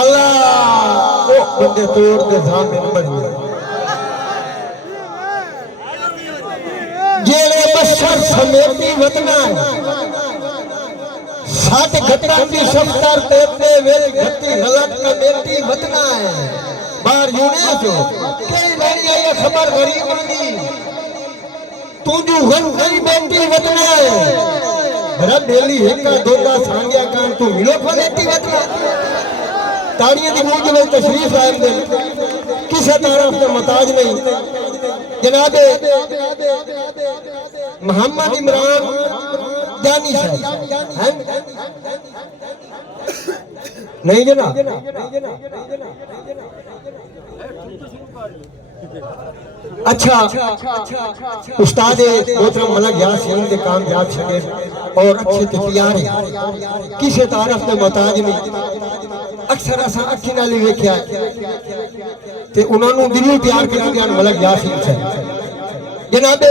अल्लाह ओ बंदे तोड़ के सामने बढ़ गया जेले बशर समेती वतना साठ घटना की सफ्तार तेरे वे घटी गलत का बेटी वतना है बाहर यूने जो कई लड़ी आई खबर गरीब दी तू जो गन गई बेटी वतना है भरा डेली एका दोगा सांग्या कान तू मिलो को बेटी वतना ताड़ियां दी मूंज में तशरीफ आए दे किसे तरफ से मताज नहीं जनाबे मोहम्मद इमरान जानी साहब हैं नहीं जनाब अच्छा उस्ताद मोहतरम मलक यासीन के कामयाब शगीर और अच्छे तकियार किसे तारफ के मोहताज नहीं अक्सर असा अखी नाल ही वेख्या ते उन्हां नूं दिलों प्यार करदे हन मलक यासीन साहब जनाबे